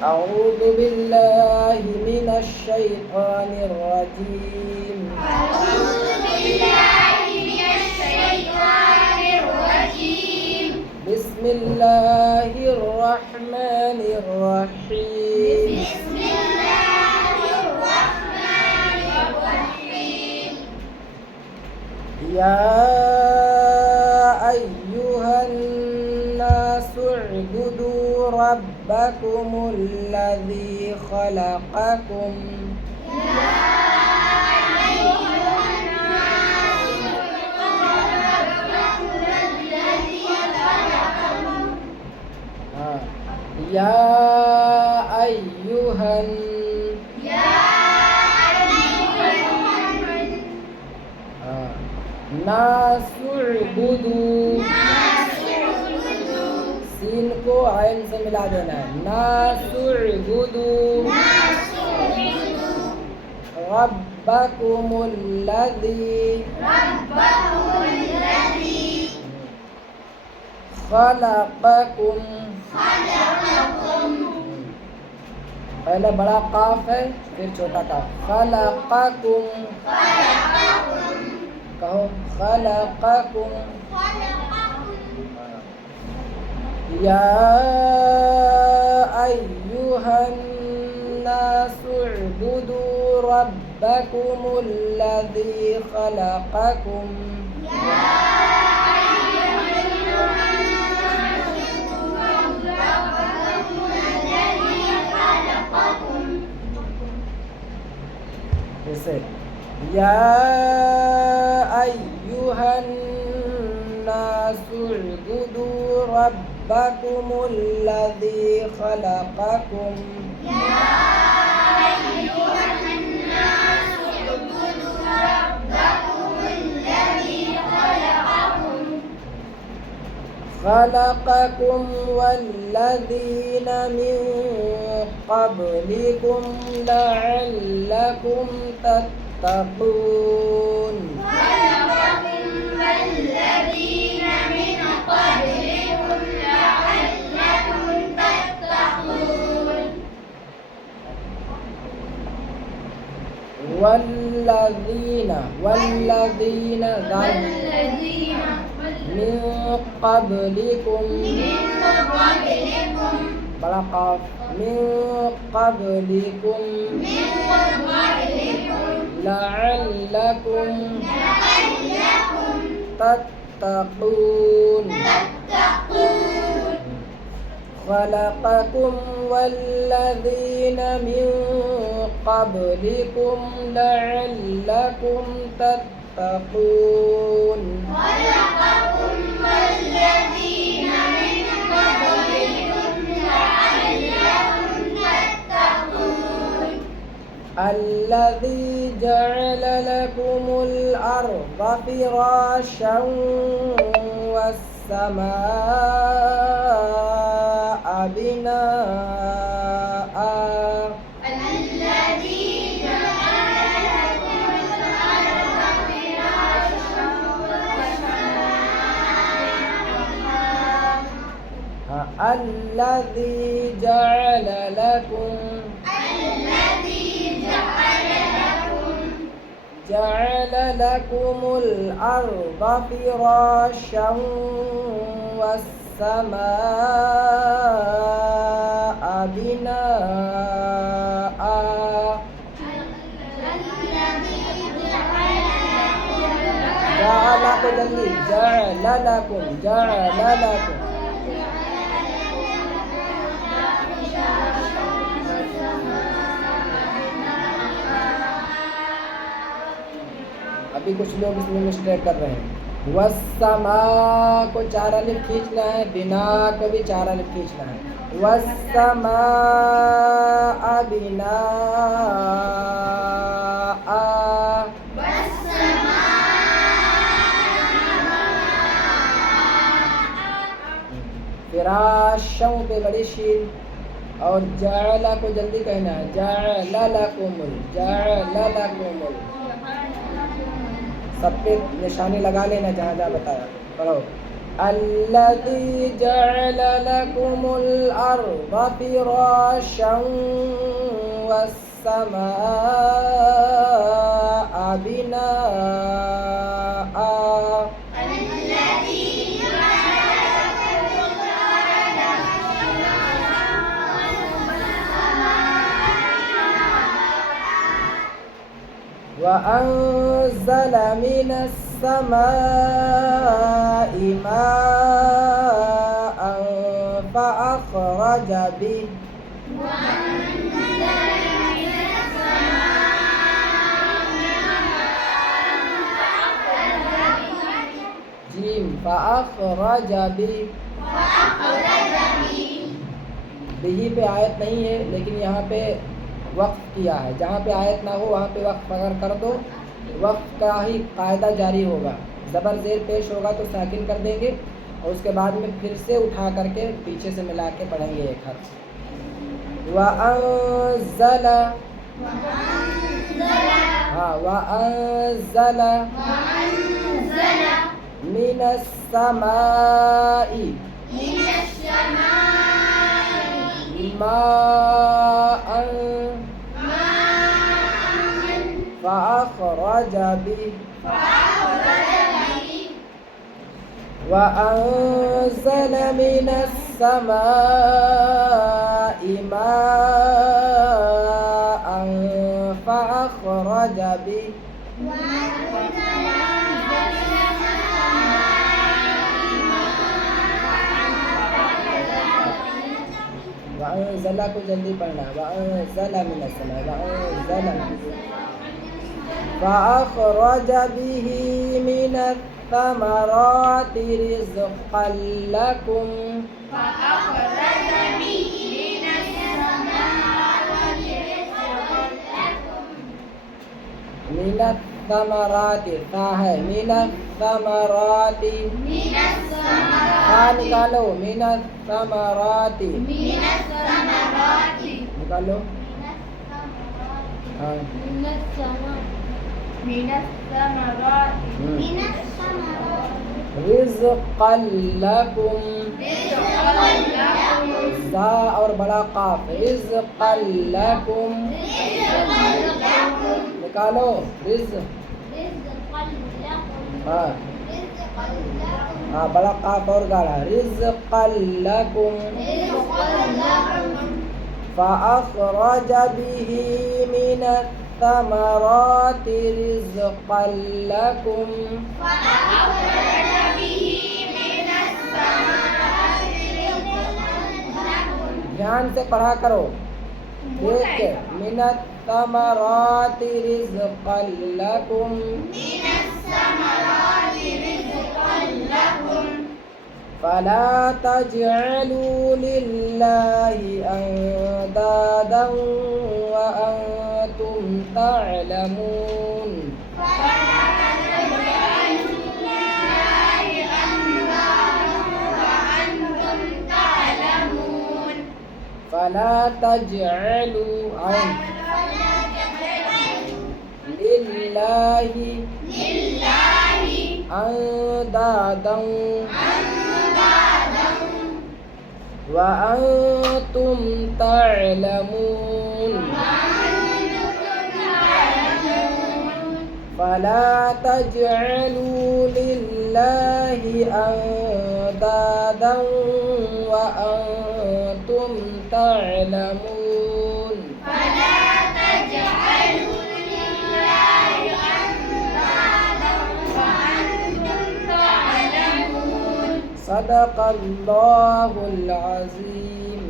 أعوذ بالله من الشيطان الرجيم. أعوذ بالله من الشيطان الرجيم. بسم الله الرحمن الرحيم. بسم الله الرحمن الرحيم. يا أيها الناس اعبدوا ربكم الذي خلقكم. يا أيها الناس اعبدوا. सीन को आयन से मिला देना है. नासुअबुदु रब्बकुमुल्लज़ी खलक़कुम. पहले बड़ा काफ है फिर छोटा काफ. खलक़कुम. कहो खलक़कुम. या अय्युहन्नासु उ'बुदू रब्बकुमुल्लज़ी खलक़कुम. जैसे या अय्युहन्नासु उ'बुदू रब्बकुमुल्लज़ी खलक़कुम. खलक़कुम वल्लज़ीन मिन क़ब्लिकुम लअल्लकुम तत्तक़ून. वल्लज़ीन मिन क़ब्लिकुम. बड़ा क़ाफ. मिन क़ब्लिकुम लअल्लकुम तत्तक़ून. खलक़कुम वल्लज़ीन मिन क़ब्लिकुम लअल्लकुम तत्तक़ून. الذي جعل لكم الأرض فراشا والسماء بناء. الذي جعل لكم الأرض فراشا والسماء بناء. جعل لكم. अभी कुछ लोग इसमें मिस्टेक कर रहे हैं. वस्समा को 4 अलिफ खींचना है. बिना को भी 4 अलिफ खींचना है. वस्समा बिना. फिराशों पे बड़ी शीन. और जाला को जल्दी कहना है. जाला लकुमुल. सब पे निशानी लगा लेना जहाँ जहाँ बताया. पढ़ो. الذي جعل لكم الأرض فراشا والسماء بناء الذي جعل لكم الأرض وأنزل من السماء ماء فأخرج به جيم فأخرج به बिही पे आयत नहीं है, लेकिन यहाँ पे वक्फ किया है। जहाँ पे आयत ना हो वहाँ पे वक्फ अगर कर दो, वक्फ का ही कायदा जारी होगा। ज़बर ज़ेर पेश होगा तो साकिन कर देंगे और उसके बाद में फिर से उठा करके पीछे से मिला के पढ़ेंगे एक हर्फ। वअंज़ल, हाँ वअंज़ल मिनस समाई माअन فأخرج به وأنزل من السماء ماء فأخرج به وأنزل को जल्दी पढ़ना। وأنزل من السماء وأنزل فأخرج به من الثمرات رزقا لكم من الثمرات था है من الثمرات था निकालो من الثمرات निकालो हाँ रिज़्क़ा लकुम ज़ा और बड़ा काफ रिज़्क़ा लकुम निकालो हाँ हाँ बड़ा काफ और गाढ़ा रिज़्क़ा लकुम فأخرج به من الثمرات رزقا لكم ध्यान से पढ़ा करो देख के मिनत तमरात रिज़्क़ा लकुम فلا تجعلوا لله أندادا وأنتم تعلمون فلا تجعلوا لله أندادا وأنتم تعلمون فلا تجعلوا لله أندادا وأنتم تعلمون صدق الله العظيم